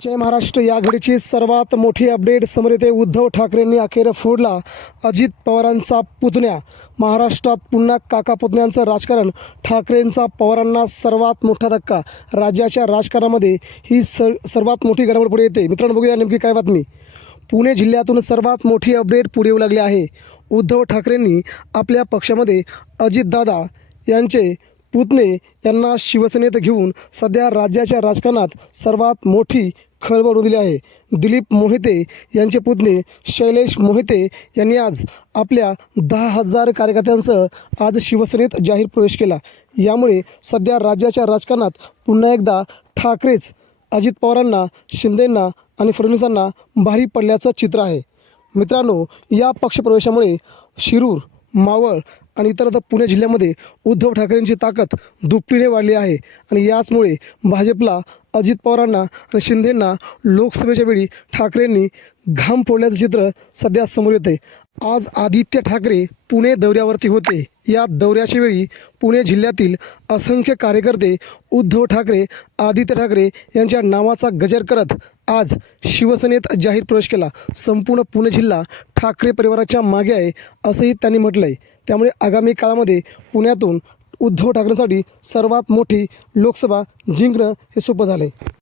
जय महाराष्ट्र. या घडीची सर्वात मोठी अपडेट समोर येते उद्धव ठाकरेंनी अखेर फोडला. अजित पवारांचा पुतण्या. महाराष्ट्रात पुन्हा काका पुतण्यांचं राजकारण. ठाकरेंचा पवारांना सर्वात मोठा धक्का. राज्याच्या राजकारणामध्ये ही सर सर्वात मोठी गडबड पुढे येते. मित्रांनो बघूया नेमकी काय बातमी. पुणे जिल्ह्यातून सर्वात मोठी अपडेट पुढे येऊ लागली आहे. उद्धव ठाकरेंनी आपल्या पक्षामध्ये अजितदादा यांचे पुतणे यांना शिवसेनेत घेऊन सध्या राज्याच्या राजकारणात सर्वात मोठी खळबळ उडली आहे. दिलीप मोहिते यांचे पुतणे शैलेश मोहिते यांनी आज आपल्या दहा हजार कार्यकर्त्यांसह आज शिवसेनेत जाहीर प्रवेश केला. यामुळे सध्या राज्याच्या राजकारणात पुन्हा एकदा ठाकरेच अजित पवारांना शिंदेंना आणि फडणवीसांना भारी पडल्याचं चित्र आहे. मित्रांनो या पक्षप्रवेशामुळे शिरूर मावळ आणि इतरत्र पुणे जिल्ह्यामध्ये उद्धव ठाकरेंची ताकद दुपटीने वाढली आहे. आणि याचमुळे भाजपला अजित पवारांना आणि शिंदेंना लोकसभेच्या वेळी ठाकरेंनी घाम फोडल्याचं चित्र सध्या समोर येते आज आदित्य ठाकरे पुणे दौऱ्यावरती होते. या दौऱ्याच्या वेळी पुणे जिल्ह्यातील असंख्य कार्यकर्ते उद्धव ठाकरे आदित्य ठाकरे यांच्या नावाचा गजर करत आज शिवसेनेत जाहीर प्रवेश केला. संपूर्ण पुणे जिल्हा ठाकरे परिवाराच्या मागे आहे असंही त्यांनी म्हटलं आहे त्यामुळे आगामी काळामध्ये पुण्यातून उद्धव ठाकरेंसाठी सर्वात मोठी लोकसभा जिंकणं हे सोपं झालं आहे